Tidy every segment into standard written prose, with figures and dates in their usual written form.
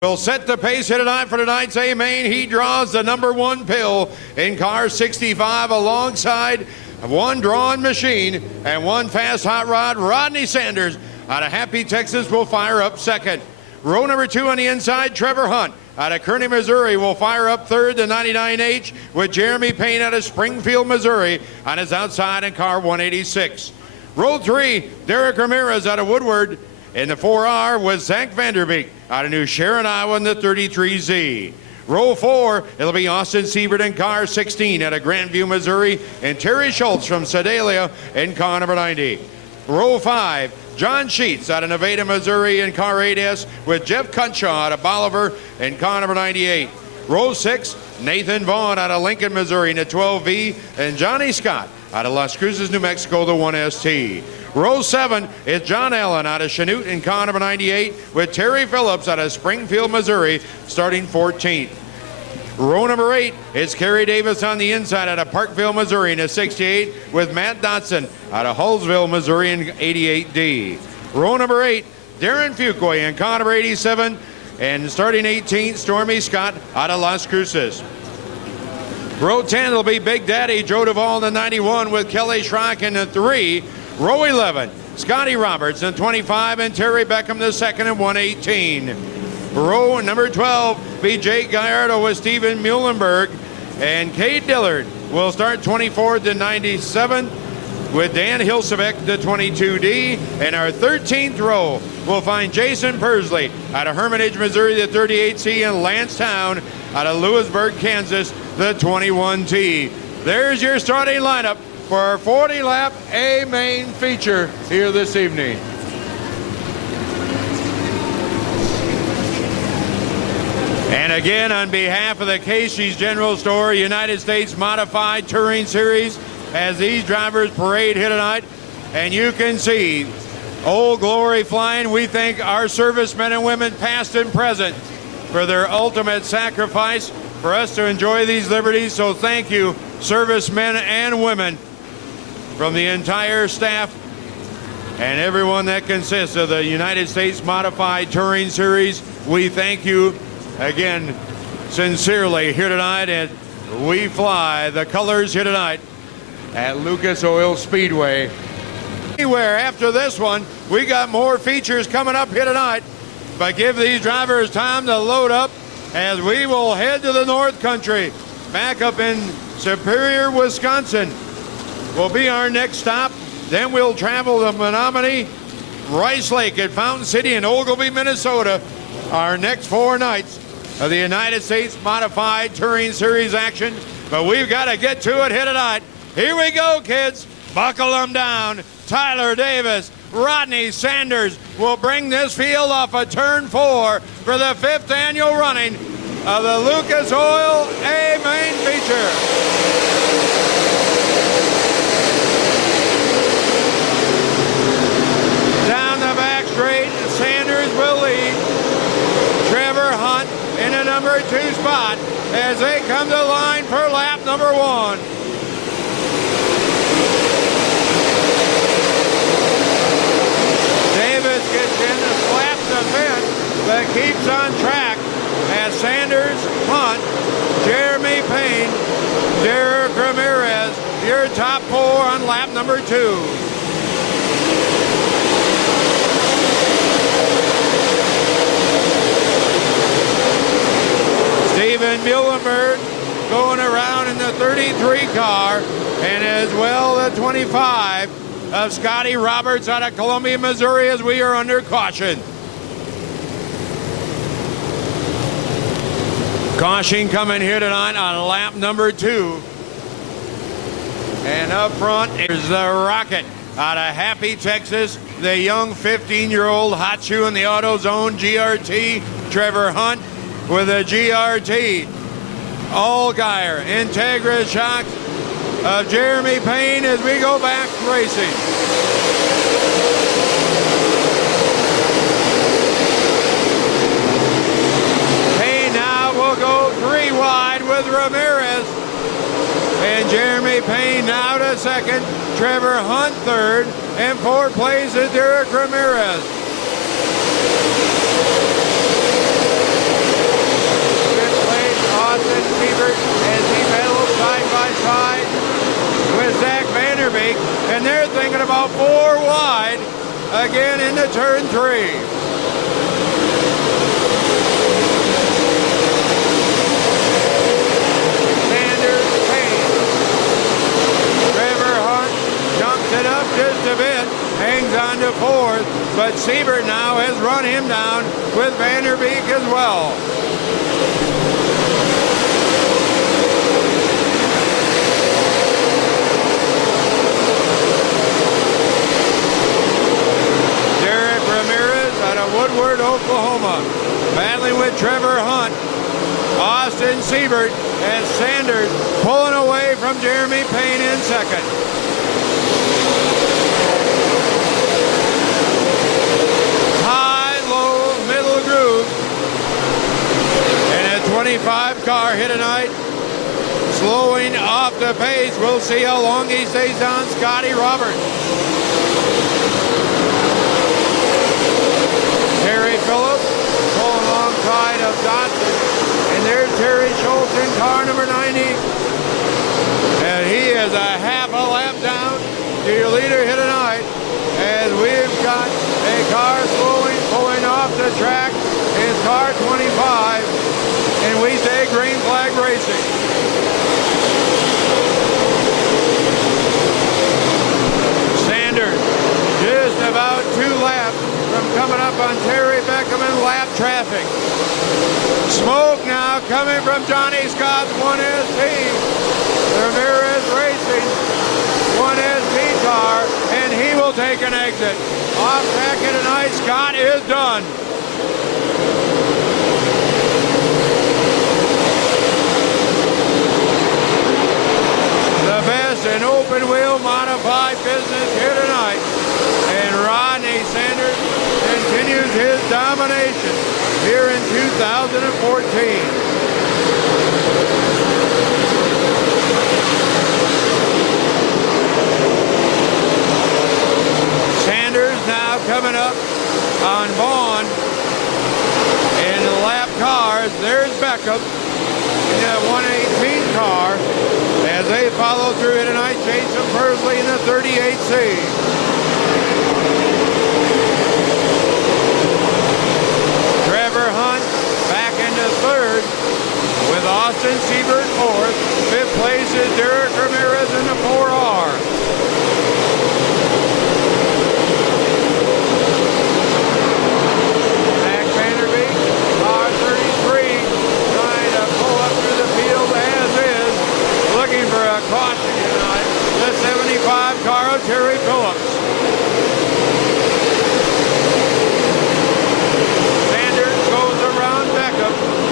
Will set the pace here tonight for tonight's A main. He draws the #1 pill in car 65 alongside one drawn machine and one fast hot rod. Rodney Sanders out of Happy, Texas will fire up second. Row number 2 on the inside, Trevor Hunt out of Kearney, Missouri will fire up third. The 99H with Jeremy Payne out of Springfield, Missouri on his outside in car 186. Row 3, Derek Ramirez out of Woodward. In the 4R was Zach Vanderbeek out of New Sharon, Iowa in the 33Z. Row 4, it'll be Austin Siebert in car 16 out of Grandview, Missouri, and Terry Schultz from Sedalia in car number 90. Row 5, John Sheets out of Nevada, Missouri in car 8S with Jeff Cunshaw out of Bolivar in car number 98. Row 6, Nathan Vaughn out of Lincoln, Missouri in the 12V, and Johnny Scott out of Las Cruces, New Mexico, the 1ST. Row 7 is John Allen out of Chanute in car number 98 with Terry Phillips out of Springfield, Missouri, starting 14th. Row number 8 is Kerry Davis on the inside out of Parkville, Missouri in a 68 with Matt Dotson out of Hullsville, Missouri in 88D. Row number 8, Darren Fuquay in car number 87 and starting 18th, Stormy Scott out of Las Cruces. Row 10 will be Big Daddy Joe Duvall in the 91 with Kelly Schrock in the 3. Row 11, Scotty Roberts in 25 and Terry Beckham the second in 118. Row number 12 be Jake Gallardo with Stephen Muhlenberg, and Cade Dillard will start 24th in 97 with Dan Hilsebeck the 22D. And our 13th row will find Jason Persley out of Hermitage, Missouri the 38C, and Lance Town out of Lewisburg, Kansas the 21T. There's your starting lineup for our 40-lap A main feature here this evening. And again, on behalf of the Casey's General Store United States Modified Touring Series, as these drivers parade here tonight, and you can see Old Glory flying, we thank our servicemen and women past and present for their ultimate sacrifice for us to enjoy these liberties. So thank you, servicemen and women, from the entire staff and everyone that consists of the United States Modified Touring Series. We thank you again sincerely here tonight, and we fly the colors here tonight at Lucas Oil Speedway. Anywhere after this one, we got more features coming up here tonight, but give these drivers time to load up as we will head to the North Country. Back up in Superior, Wisconsin will be our next stop. Then we'll travel to Menominee, Rice Lake at Fountain City, and Oglebay, Minnesota, our next 4 nights of the United States Modified Touring Series action. But we've got to get to it here tonight. Here we go, kids. Buckle them down. Tyler Davis, Rodney Sanders will bring this field off of turn 4 for the 5th annual running of the Lucas Oil A main feature. Sanders will lead. Trevor Hunt in a number 2 spot as they come to line for lap number 1. Davis gets in and slaps the fence, but keeps on track as Sanders, Hunt, Jeremy Payne, Derek Ramirez, your top 4 on lap number 2. Stephen Muhlenberg going around in the 33 car, and as well the 25 of Scotty Roberts out of Columbia, Missouri, as we are under caution. Caution coming here tonight on lap number 2. And up front is the Rocket out of Happy, Texas, the young 15-year-old hot shoe in the AutoZone GRT, Trevor Hunt, with a GRT. Allgaier, Integra shocks of Jeremy Payne as we go back racing. Payne now will go 3 wide with Ramirez. And Jeremy Payne now to second. Trevor Hunt third. And 4th place is Derek Ramirez. again into turn 3. Sanders, Payne. Trevor Hunt jumps it up just a bit, hangs on to 4th, but Siebert now has run him down with Vanderbeek as well. Woodward, Oklahoma, battling with Trevor Hunt. Austin Siebert and Sanders pulling away from Jeremy Payne in second. High, low, middle groove. And a 25 car hit tonight, slowing off the pace. We'll see how long he stays on Scotty Roberts. Phillips pulling alongside of Dodson. And there's Terry Schultz in car number 90. And he is a half a lap down to your leader here tonight. As we've got a car slowing, pulling off the track in car 25. And we say green flag racing. Sanders just about 2 laps from coming up on Terry Beckham in lap traffic. Smoke now coming from Johnny Scott's 1ST. Ramirez Racing 1ST car, and he will take an exit. Off track here tonight, Scott is done. The best in open wheel modified business here tonight. And Rodney Sanders continues his domination here in 2014. Sanders now coming up on Vaughn in the lap cars. There's Beckham in that 118 car as they follow through here tonight. Jason Persley in the 38C. Hunt back into 3rd with Austin Siebert 4th. 5th place is Derek Ramirez in the 4R. Mac Vanderbeek, car 33, trying to pull up through the field as is, looking for a caution tonight. The 75 car of Terry Phillips.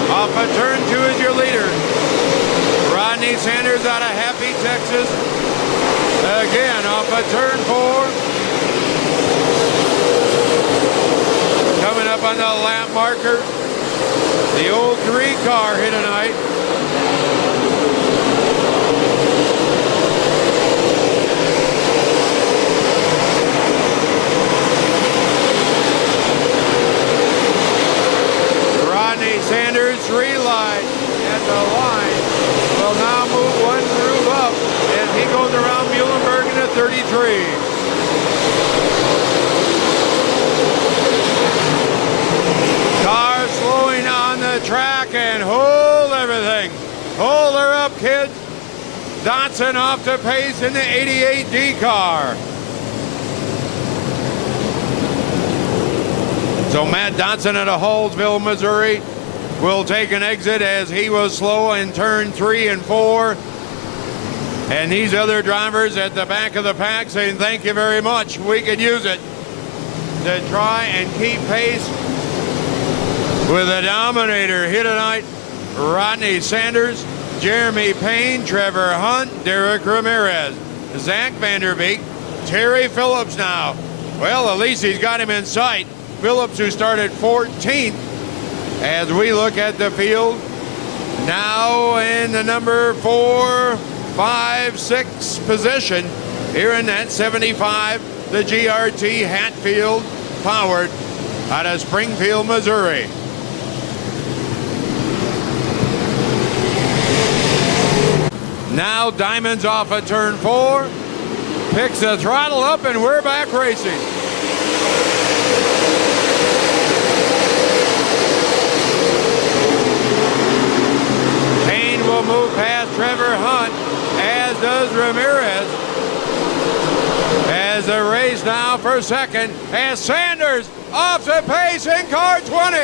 Off of turn 2 is your leader. Rodney Sanders out of Happy, Texas. Again, off of turn 4. Coming up on the lap marker. The old 3 car here tonight. Sanders 3 light at the line will now move 1 groove up as he goes around Muhlenberg in the 33. Car slowing on the track and hold everything. Hold her up, kids. Dotson off the pace in the 88D car. So Matt Dotson out of Hallsville, Missouri, will take an exit as he was slow in turn 3 and 4. And these other drivers at the back of the pack saying thank you very much. We could use it to try and keep pace with a dominator here tonight. Rodney Sanders, Jeremy Payne, Trevor Hunt, Derek Ramirez, Zach Vanderbeek, Terry Phillips now. Well, at least he's got him in sight. Phillips, who started 14th. As we look at the field, now in the number 4, 5, 6 position, here in that 75, the GRT Hatfield, powered out of Springfield, Missouri. Now Diamond's off of turn 4, picks the throttle up, and we're back racing. for second as Sanders off the pace in car 20.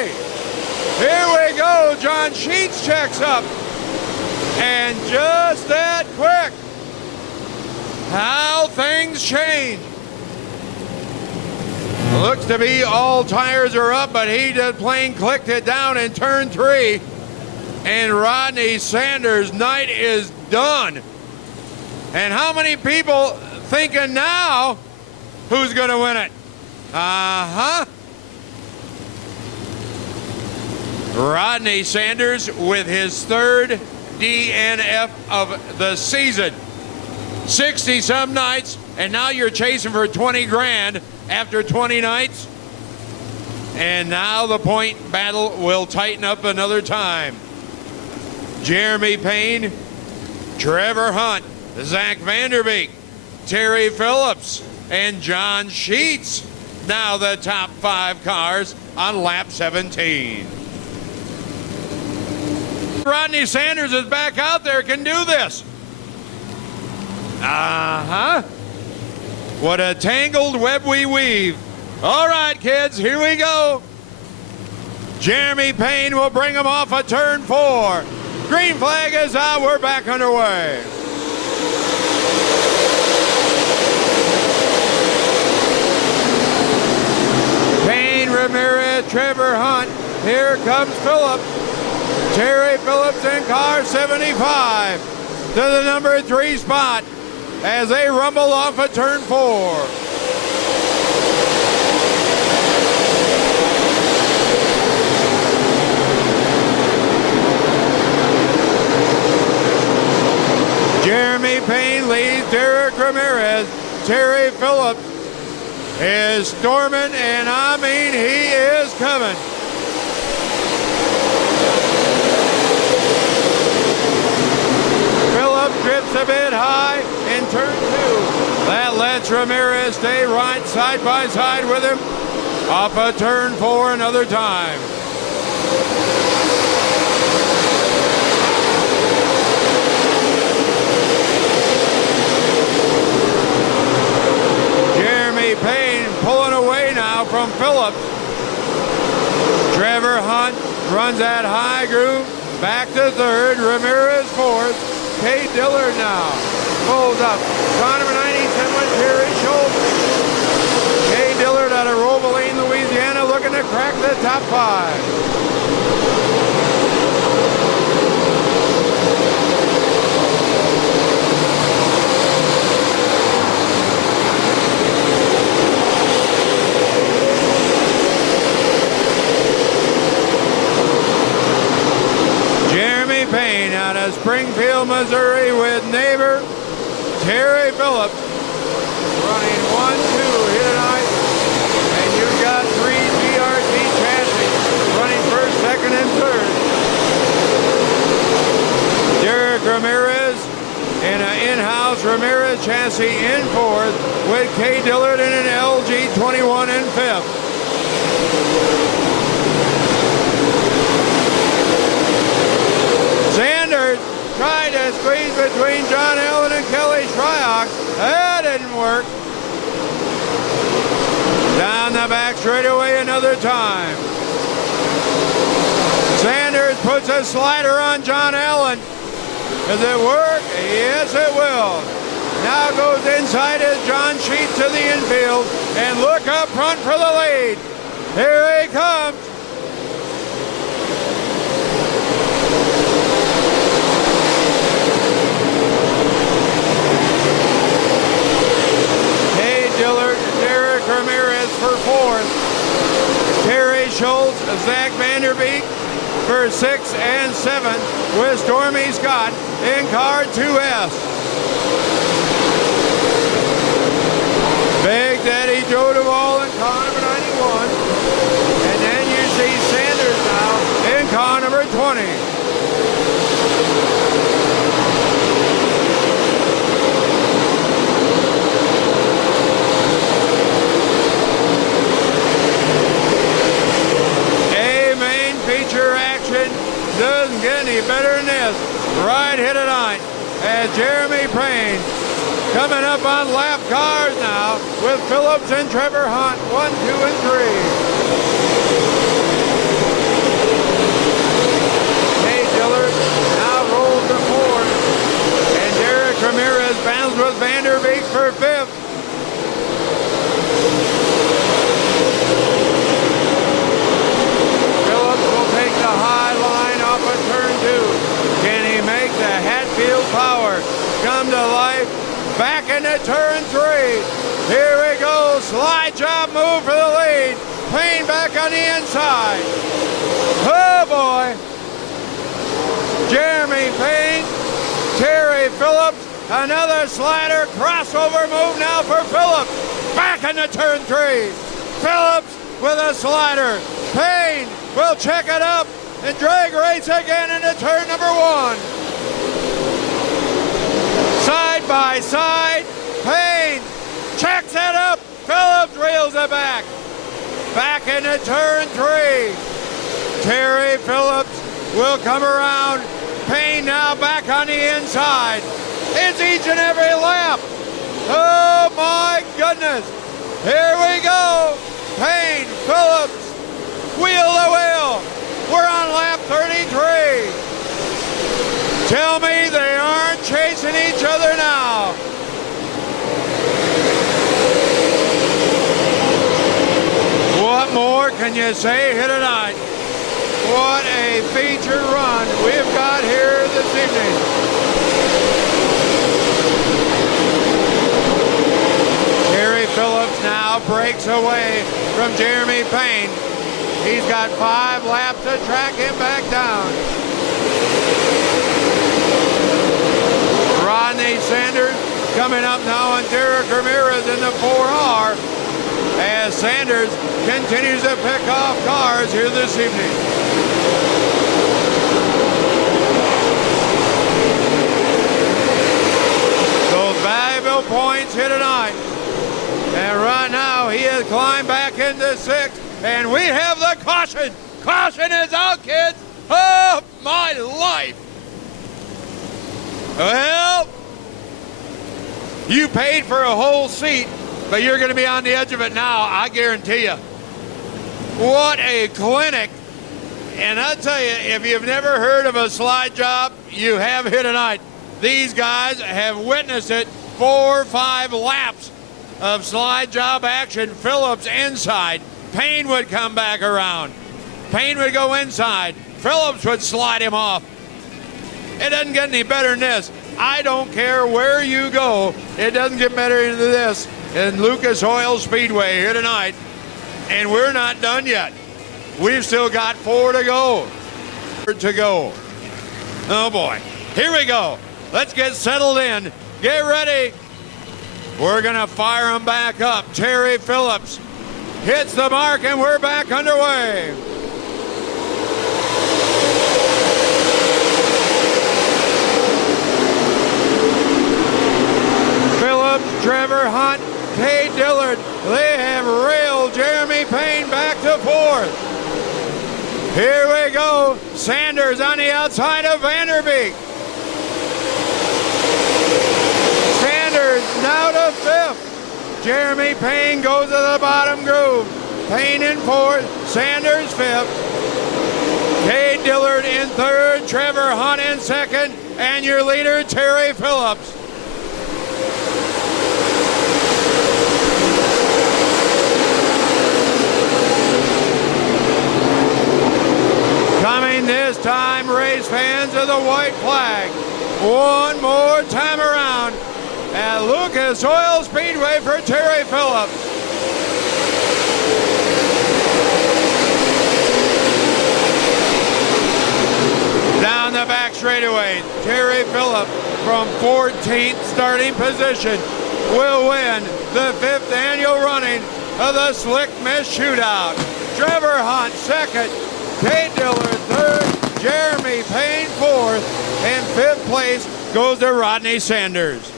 Here we go. John Sheets checks up. And just that quick, how things change. Looks to be all tires are up, but he just plain clicked it down in turn 3. And Rodney Sanders' night is done. And how many people thinking now who's going to win it? Rodney Sanders with his third DNF of the season. 60-some nights, and now you're chasing for 20 grand after 20 nights. And now the point battle will tighten up another time. Jeremy Payne, Trevor Hunt, Zach Vanderbeek, Terry Phillips, and John Sheets. Now the top 5 cars on lap 17. Rodney Sanders is back out there, can do this. What a tangled web we weave. All right, kids, here we go. Jeremy Payne will bring him off of turn 4. Green flag is out, we're back underway. Payne, Ramirez, Trevor Hunt. Here comes Phillips. Terry Phillips in car 75 to the number 3 spot as they rumble off of turn 4. Jeremy Payne leads Derek Ramirez. Terry Phillips is storming, and I mean, he is coming. Phillips trips a bit high in turn 2. That lets Ramirez stay right side by side with him. Off of turn 4 another time. Jeremy Payne pulling away now from Phillips. Trevor Hunt runs that high groove. Back to 3rd. Ramirez 4th. Kay Dillard now pulls up. Car number 97 with Terry Schultz. Kay Dillard out of Roebeline, Louisiana, looking to crack the top 5. Payne out of Springfield, Missouri with neighbor Terry Phillips running 1-2 here tonight. And you've got 3 GRT chassis running 1st, 2nd, and 3rd. Derek Ramirez in an in-house Ramirez chassis in 4th with Kay Dillard in an LG 21 in 5th. Sanders tried to squeeze between John Allen and Kelly Shryock. That didn't work. Down the back straightaway another time. Sanders puts a slider on John Allen. Does it work? Yes, it will. Now goes inside as John Sheets to the infield. And look up front for the lead. Here he comes. Derek Ramirez for 4th. Terry Schultz, Zach Vanderbeek for 6th and 7th with Stormy Scott in car 2S. Big Daddy Joe Duvall in car number 91. And then you see Sanders now in car number 20. Doesn't get any better than this right here tonight as Jeremy Payne Coming up on lap cars now with Phillips and Trevor Hunt, 1, 2, and 3. Kay Dillard now rolls to 4th. And Derek Ramirez battles with Vanderbeek for 5th. Phillips will take the high line off of turn 2. Can he make the Hatfield Power come to life? Back into turn 3. Here we go. Slide job move for the lead. Payne back on the inside. Oh boy. Jeremy Payne, Terry Phillips, another slider crossover move now for Phillips. Back into turn 3. Phillips with a slider. Payne will check it up and drag race again into turn number 1. Side by side, Payne checks it up. Phillips reels it back. Back into turn 3. Terry Phillips will come around. Payne now back on the inside. It's each and every lap. Oh my goodness. Here we go. Payne, Phillips, wheel to wheel. We're on lap 33. Tell me they aren't chasing each other now. What more can you say here tonight? What a feature run we've got here this evening. Terry Phillips now breaks away from Jeremy Payne. He's got 5 laps to track him back down. Rodney Sanders coming up now on Derek Ramirez in the 4R as Sanders continues to pick off cars here this evening. Those valuable points here tonight. And right now he has climbed back into 6th, and we have the caution. Caution is out, kids. Oh my life. Well, you paid for a whole seat, but you're going to be on the edge of it now, I guarantee you. What a clinic. And I'll tell you, if you've never heard of a slide job, you have here tonight. These guys have witnessed it 4 or 5 laps of slide job action. Phillips inside. Payne would come back around. Payne would go inside. Phillips would slide him off. It doesn't get any better than this. I don't care where you go. It doesn't get better than this in Lucas Oil Speedway here tonight. And we're not done yet. We've still got 4 to go. Oh boy. Here we go. Let's get settled in. Get ready. We're going to fire them back up. Terry Phillips hits the mark and we're back underway. Phillips, Trevor Hunt, Kay Dillard, they have railed Jeremy Payne back to 4th. Here we go. Sanders on the outside of Vanderbeek. Sanders now to 5th. Jeremy Payne goes to the bottom groove. Payne in 4th, Sanders 5th. Kay Dillard in 3rd, Trevor Hunt in 2nd, and your leader, Terry Phillips. Coming this time, race fans, of the white flag. One more time around at Lucas Oil Speedway for Terry Phillips. Down the back straightaway, Terry Phillips from 14th starting position will win the 5th annual running of the Slick Miss Shootout. Trevor Hunt 2nd, Kay Dillard 3rd, Jeremy Payne 4th, and 5th place goes to Rodney Sanders.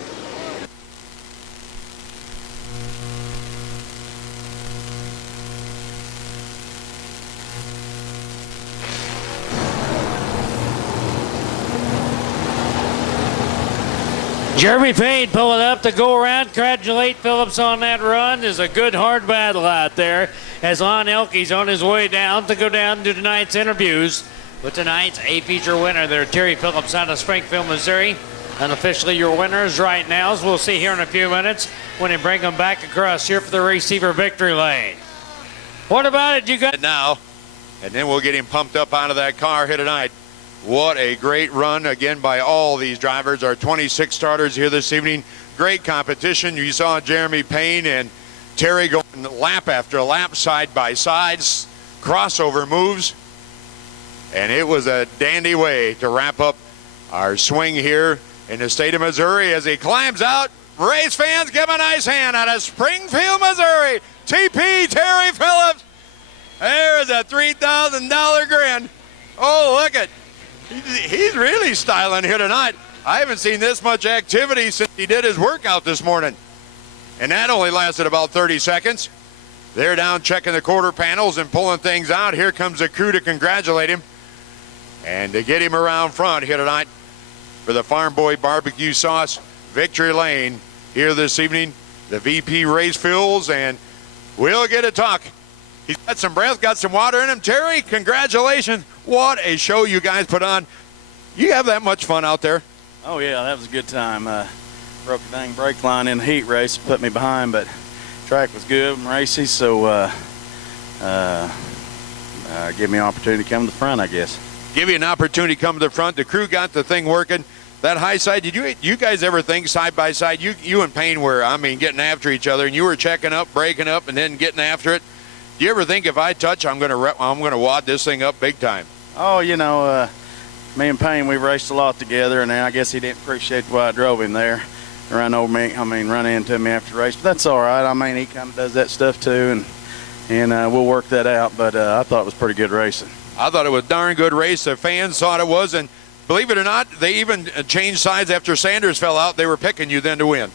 Jeremy Payne pulling up to go around. Congratulate Phillips on that run. There's a good hard battle out there as Lon Elke's on his way down to go down to tonight's interviews. But tonight's A feature winner there, Terry Phillips out of Springfield, Missouri. Unofficially your winners right now, as we'll see here in a few minutes when they bring them back across here for the receiver victory lane. What about it? You got now, and then we'll get him pumped up out of that car here tonight. What a great run again by all these drivers. Our 26 starters here this evening. Great competition. You saw Jeremy Payne and Terry going lap after lap, side by sides, crossover moves. And it was a dandy way to wrap up our swing here in the state of Missouri as he climbs out. Race fans, give him a nice hand out of Springfield, Missouri. TP Terry Phillips. There's a $3,000 grin. Oh, look at. He's really styling here tonight. I haven't seen this much activity since he did his workout this morning. And that only lasted about 30 seconds. They're down checking the quarter panels and pulling things out. Here comes the crew to congratulate him and to get him around front here tonight for the Farm Boy Barbecue Sauce Victory Lane here this evening. The VP race fuels, and we'll get a talk. He's got some breath, got some water in him. Terry, congratulations. What a show you guys put on. You have that much fun out there? Oh, yeah, that was a good time. Broke a dang brake line in the heat race, put me behind, but track was good and racy, so give me an opportunity to come to the front, I guess. Give you an opportunity to come to the front. The crew got the thing working. That high side, did you guys ever think side by side? You and Payne were, getting after each other, and you were checking up, breaking up, and then getting after it. Do you ever think if I touch, I'm gonna wad this thing up big time? Oh, me and Payne, we've raced a lot together, and I guess he didn't appreciate the way I drove him there. Run into me after the race, but that's all right. He kind of does that stuff too, and we'll work that out. But I thought it was pretty good racing. I thought it was a darn good race. The fans thought it was, and believe it or not, they even changed sides after Sanders fell out. They were picking you then to win.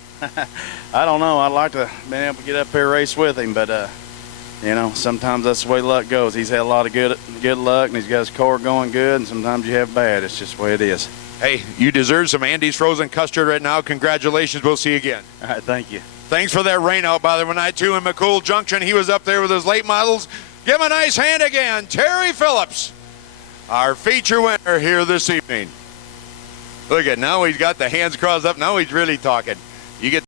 I don't know. I'd like to be able to get up here and race with him, but sometimes that's the way luck goes. He's had a lot of good luck, and he's got his car going good, and sometimes you have bad. It's just the way it is. Hey, you deserve some Andy's Frozen Custard right now. Congratulations. We'll see you again. All right, thank you. Thanks for that rain out by the way night, too, in McCool Junction. He was up there with his late models. Give him a nice hand again. Terry Phillips, our feature winner here this evening. Look at now he's got the hands crossed up. Now he's really talking. You get